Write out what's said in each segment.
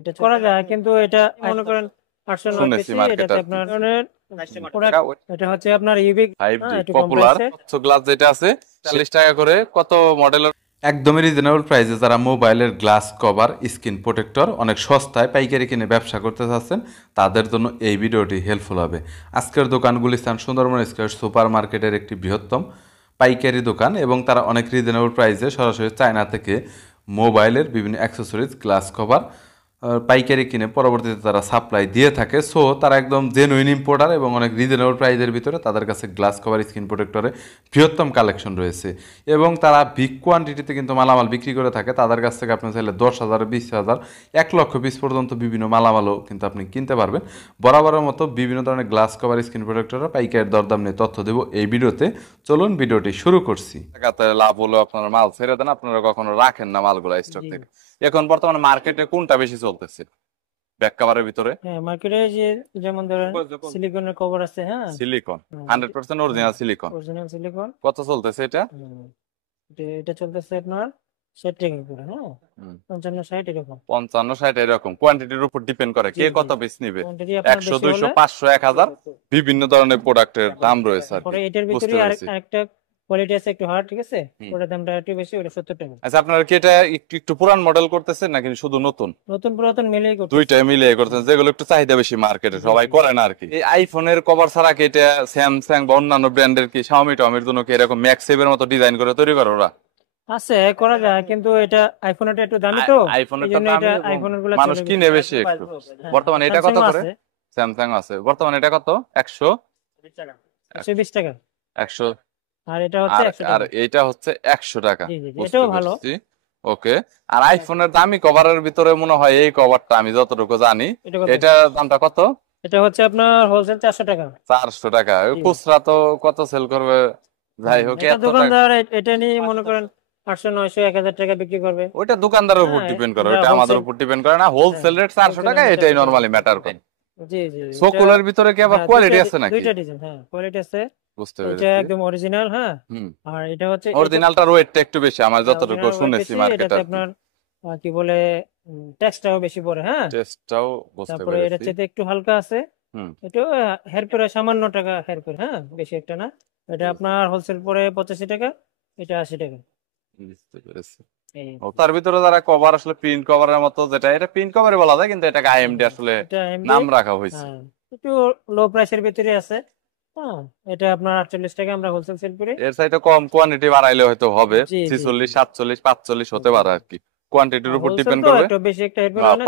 এটা করা যায়, কিন্তু এটা মনে করেন 809 শুনেছি পিসি, মার্কেটে এটাতে আপনার এটা হচ্ছে আপনার ইউবিক, 5D একটু কম পপুলার প্রাইসে। স্বচ্ছ গ্লাস যেটা আছে 40 টাকা করে। কত মডেলের? একদমই রিজনেবল প্রাইসে যারা মোবাইলের গ্লাস কভার, স্ক্রিন প্রোটেক্টর অনেক সস্তায় পাইকারি কিনে ব্যবসা করতে চাচ্ছেন, তাদের জন্য এই ভিডিওটি হেল্পফুল হবে। আজকের দোকান গুলিস্তান সুন্দরবন স্কয়ার সুপার মার্কেটের একটি বৃহত্তম পাইকারি দোকান, এবং তারা অনেক রিজনেবল প্রাইসে সরাসরি চায়না থেকে মোবাইলের বিভিন্ন অ্যাক্সেসরিজ, গ্লাস কভার পাইকারি কিনে পরবর্তীতে তারা সাপ্লাই দিয়ে থাকে। সো তারা একদম জেনুইন ইম্পোর্টার এবং অনেক রিজনেবল প্রাইসের ভিতরে তাদের কাছে গ্লাস কভার, স্ক্রিন প্রোটেক্টরে বৃহত্তম কালেকশন রয়েছে, এবং তারা বিগ কোয়ান্টিটিতে কিন্তু মালামাল বিক্রি করে থাকে। তাদের কাছ থেকে আপনি চাইলে 10,000, 20,000, 1,00,000 পিস পর্যন্ত বিভিন্ন মালামালও কিন্তু আপনি কিনতে পারবেন। বরাবরের মতো বিভিন্ন ধরনের গ্লাস কভার, স্ক্রিন প্রোটেক্টরের পাইকারি দরদাম নিয়ে তথ্য দেবো এই ভিডিওতে। চলুন ভিডিওটি শুরু করছি। লাভ হলো আপনারা মাল ছেড়ে দেন, আপনারা কখনো রাখেন না মালগুলো স্টক থেকে। এখন বর্তমানে মার্কেটে কোনটা বেশি চলতেছে ব্যাক কভারের ভিতরে? হ্যাঁ, মার্কেটে যে যেমন ধরেন সিলিকনের কভার আছে, হ্যাঁ, silicon 100% original silicon. Original silicon. কত চলতেছে এটা? এটা চলতেছে আপনার 60 টাকা করে, হ্যাঁ, 55-60 এরকম। 55-60 এরকম। কোয়ান্টিটির উপর ডিপেন্ড করে কে কত পিস নিবে। কোয়ান্টিটি আপনার 100, বেশি 200, হলে 500, 1000 বিভিন্ন ধরনের প্রোডাক্টের দাম রয়েছে আর পরে কি। এটার ভিতরে বুঝতে পেরেছি। আরেকটা কোয়ালিটি আছে একটু হার্ড, ঠিক আছে, ওটার দামটা একটু বেশি, ওটা 70 টাকা। আচ্ছা, আপনারা কি এটা একটু একটু পুরান মডেল করতেছেন নাকি শুধু নতুন? নতুন পুরাতন মিলেই করতে, দুইটাই মিলিয়ে করতেছেন, যেগুলো একটু চাহিদা বেশি মার্কেটে, সবাই করে না আর কি। এই আইফোনের কভার ছাড়া কি এটা স্যামসাং বা অন্যান্য ব্র্যান্ডের কি শাওমি টাওমির জন্য কি এরকম ম্যাক্সেভের মতো ডিজাইন করে তৈরি করে ওরা? আছে, করা যায়, কিন্তু এটা আইফোনেরটা একটু দামি, তো আইফোনের এইজন্য এটা আইফোনের গুলো মানুষ কিনে বেশি একটু। বর্তমানে এটা কত করে? স্যামসাং আছে বর্তমানে, এটা কত? 120 টাকা। 100। আর এটা হচ্ছে 100 আর টাকা। এইটা হচ্ছে 100 টাকা। এটাও ভালো। ওকে। আর আইফোনের দামি কভারের ভিতরে মনে হয় এই কভারটা আমি যতটুকু জানি, এটা দামটা কত? এটা হচ্ছে আপনার হোলসেল 400 টাকা। 400 টাকা। খুচরা তো কত সেল করবে? যাই হোক, এত দোকানদার এটা নিয়ে মনে করেন 800, 900, 1000 টাকা বিক্রি করবে। ওইটা দোকানদারের উপর ডিপেন্ড করে, ওইটা আমাদের উপর ডিপেন্ড করে না। হোলসেল রেট 400 টাকা, এটাই নরমালি ম্যাটার করে। জি জি। সোকুলার ভিতরে কি আবার কোয়ালিটি আছে নাকি? দুইটা ডিজাইন, হ্যাঁ, কোয়ালিটি আছে। বুঝতে পেরেছি। এটা একদম অরিজিনাল, হ্যাঁ। আর এটা হচ্ছে অরিজিনালটার ওয়েটটা একটু বেশি আমার যতটুকু শুনেছি মার্কেটে। আপনার কি বলে, টেক্সটটাও বেশি পড়ে, হ্যাঁ, টেক্সটটাও বুঝতে তারপরে পেরেছি। এটা চেয়ে একটু হালকা আছে। এটা হেয়ার করে সামান্য টাকা হেয়ার করে, হ্যাঁ, বেশি একটা না। এটা আপনার হোলসেল পরে 85 টাকা, এটা 80 টাকা। বুঝতে পেরেছি। তার ভিতরে যারা কভার আসলে প্রিন্ট কভারের মতো, যেটা এটা প্রিন্ট কভারই বলা যায়, কিন্তু এটাকে আইএমডি আসলে নাম রাখা হয়েছে। একটু লো প্রাইসের ভিতরে আছে, হ্যাঁ। এটা আপনার 48 টাকা আমরা হোলসেল সেল করি। এর চাইতে কম কোয়ান্টিটি বাড়াইলে হয়তো হবে 46, 47, 45 হতে পারে আর কি। কোয়ান্টিটির উপর ডিপেন্ড করবে।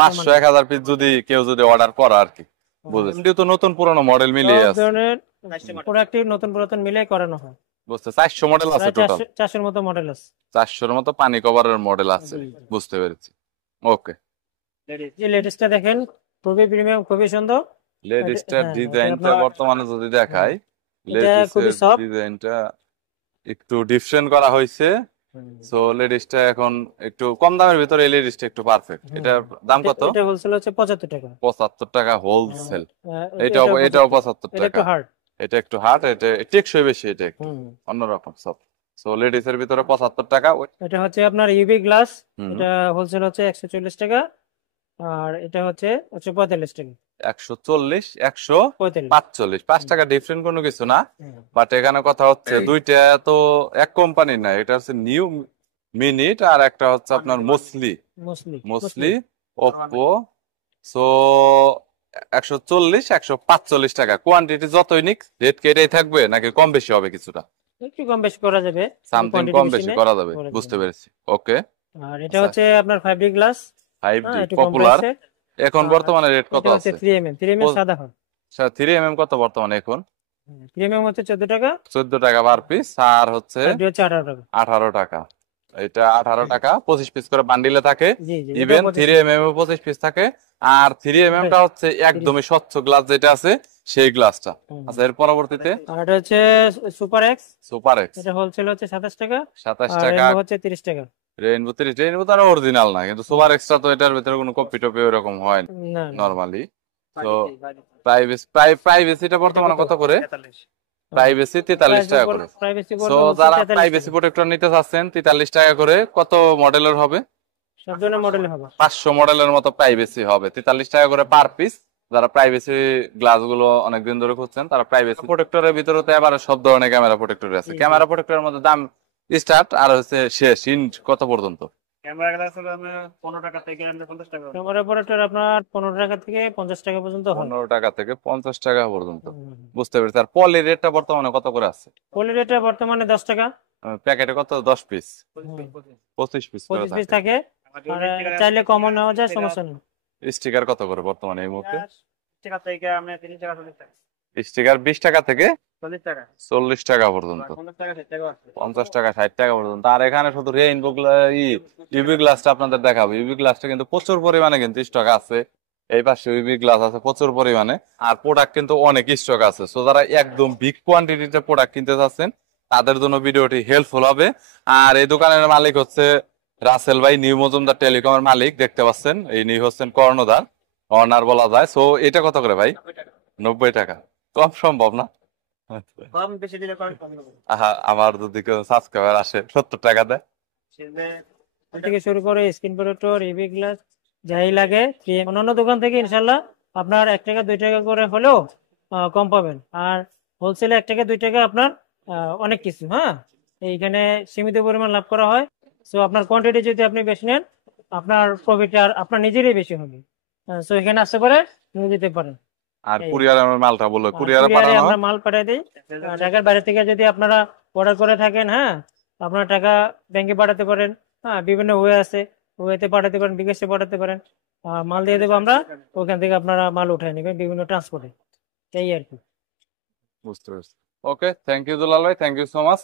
500, 1000 পিস যদি কেউ অর্ডার করে আর কি। বুঝেছি। তো নতুন পুরনো মডেল মিলিয়ে আছে, প্রোডাক্টিভ নতুন পুরাতন মিলিয়ে করানো হয়। বুঝতে। 400 মডেল আছে টোটাল। 400 মতো মডেল আছে। 400 মতো পানি কভারের মডেল আছে। বুঝতে পেরেছি। ওকে। এই লেটেস্টটা দেখেন, খুবই প্রিমিয়াম, খুবই সুন্দর। লেডিসটার ডিজাইনটা বর্তমানে যদি দেখাই, লেডিসের ডিজাইনটা একটু ডিফারেন্ট করা হয়েছে। সো লেডিসটা এখন একটু কম দামের ভিতরে, এই লেডিসটা একটু পারফেক্ট। এটার দাম কত? এটা হোলসেল হচ্ছে 75 টাকা। 75 টাকা হোলসেল। এটাও 75 টাকা। এটা একটু হার্ড, এটা টেকসই বেশি, এটা একটু অন্যরকম সব। সো লেডিসের ভিতরে 75 টাকা। এটা হচ্ছে আপনার ইউভি গ্লাস, এটা হোলসেল হচ্ছে 140 টাকা, আর এটা হচ্ছে 145 টাকা। 140, 145, 5 টাকা ডিফারেন্ট কোনো কিছু না। বাট এখানে কথা হচ্ছে দুইটা তো এক কোম্পানি না, এটা হচ্ছে নিউ মিনিট, আর একটা হচ্ছে আপনার মোসলি ওপ্পো। সো 140, 145 টাকা। কোয়ান্টিটি যতই নিক রেট কি এটাই থাকবে নাকি কম বেশি হবে? কিছুটা একটু কম বেশি করা যাবে, সামথিং কম বেশি করা যাবে। বুঝতে পেরেছি। ওকে। আর এটা হচ্ছে আপনার 5D গ্লাস, 5D পপুলার। এখন বর্তমানে রেট কত আছে? 3mm সাদা হয়। 3mm কত বর্তমানে এখন? 3mm হচ্ছে 14 টাকা। 14 টাকা পার পিস। আর হচ্ছে 18 টাকা। 18 টাকা। এটা 18 টাকা, 25 পিস করে বান্ডিলে থাকে। ইভেন 3mm এ 25 পিস থাকে। আর 3mm টা হচ্ছে একদমই স্বচ্ছ গ্লাস যেটা আছে, সেই গ্লাসটা। আচ্ছা, এর পরবর্তীতে আর এটা হচ্ছে সুপার এক্স। এটা হোলসেল হচ্ছে 27 টাকা। 27 টাকা হচ্ছে 30 টাকা। রেইনবো 30। রেইনবো তো অরিজিনাল না, কিন্তু সুপার এক্সট্রা তো এটার ভিতরে কোনো কপি টপি এরকম হয় না নরমালি। তো প্রাইভেসিটা বর্তমানে কত করে? প্রাইভেসি 43 টাকা করে। সো যারা প্রাইভেসি প্রোটেক্টর নিতে চাচ্ছেন 43 টাকা করে। কত মডেলের হবে? সব ধরনের মডেল হবে। 500 মডেলের মতো প্রাইভেসি হবে, 43 টাকা করে পার পিস। যারা প্রাইভেসি গ্লাস গুলো অনেকদিন ধরে খুঁজছেন তারা প্রাইভেসি প্রোটেক্টরের ভিতরে তো এবার সব ধরনের ক্যামেরা প্রোটেক্টর আছে। ক্যামেরা প্রোটেক্টরের মধ্যে দাম স্টার্ট আর হচ্ছে শেষ ইন্ড কত পর্যন্ত? ক্যামেরা গ্লাস হলো আমরা 15 টাকা থেকে 50 টাকা। ক্যামেরা প্রোটেক্টর আপনার 15 টাকা থেকে 50 টাকা পর্যন্ত হয়। 15 টাকা থেকে 50 টাকা পর্যন্ত, বুঝতে পেরেছি। আর পলি রেটটা বর্তমানে কত করে আছে? পলি রেটটা বর্তমানে 10 টাকা। প্যাকেটে কত? 10 পিস, 25 পিস 25 পিস থাকে। আর চাইলে কমও নেওয়া যায়, সমস্যা নেই। স্টিকার কত করে বর্তমানে এই মুহূর্তে? টাকা থেকে আমরা 30 টাকা 40 টাকা। স্টিকার 20 টাকা থেকে 40 টাকা 40 টাকা পর্যন্ত, 50 টাকা 60 টাকা আছে। 50 টাকা 60 টাকা পর্যন্ত। আর এখানে শুধু রেইনবো ইউভি গ্লাসটা আপনাদের দেখাবো। ইউভি গ্লাসটা কিন্তু প্রচুর পরিমাণে কিন্তু স্টক আছে। এই পাশে ইউভি গ্লাস আছে প্রচুর পরিমাণে, আর প্রোডাক্ট কিন্তু অনেক স্টক আছে। সো যারা একদম বিগ কোয়ান্টিটিতে প্রোডাক্ট কিনতে চাচ্ছেন তাদের জন্য ভিডিওটি হেল্পফুল হবে। আর এই দোকানের মালিক হচ্ছে রাসেল ভাই, নিউ মজুমদার টেলিকমের মালিক। দেখতে পাচ্ছেন এই নিউ হচ্ছেন কর্ণধার, অনার বলা যায়। সো এটা কত করে ভাই? 90 টাকা। কম সম্ভব না? কম বেশি দিলে কম হবে। আমার যদি কেউ সাবস্ক্রাইবার আসে 70 টাকা দেয় থেকে শুরু করে স্ক্রিন প্রোটেক্টর, ইভি গ্লাস যাই লাগে অন্যান্য দোকান থেকে ইনশাল্লাহ আপনার 1 টাকা 2 টাকা করে হলেও কম পাবেন। আর হোলসেলে 1 টাকা 2 টাকা আপনার অনেক কিছু। হ্যাঁ, এইখানে সীমিত পরিমাণ লাভ করা হয়। সো আপনার কোয়ান্টিটি যদি আপনি বেশি নেন আপনার প্রফিট আর আপনার নিজেরই বেশি হবে। সো এখানে আসতে পারে নিয়ে যেতে পারেন। আর কুরিয়ারে মালটা বলো, কুরিয়ারে পাঠানো আমরা মাল পাঠিয়ে দিই। ঢাকার বাইরে থেকে যদি আপনারা অর্ডার করে থাকেন, হ্যাঁ, আপনারা টাকা ব্যাংকে পাঠাতে পারেন। হ্যাঁ, বিভিন্ন ওয়ে আছে, ওয়েতে পাঠাতে পারেন, বিকাশে পাঠাতে পারেন। মাল দিয়ে দেবো আমরা, ওখান থেকে আপনারা মাল উঠায় নেবেন বিভিন্ন ট্রান্সপোর্টে। এই আর কি। বুঝতে পারছি। ওকে, থ্যাংক ইউ দুলাল ভাই, থ্যাংক ইউ সো মাচ।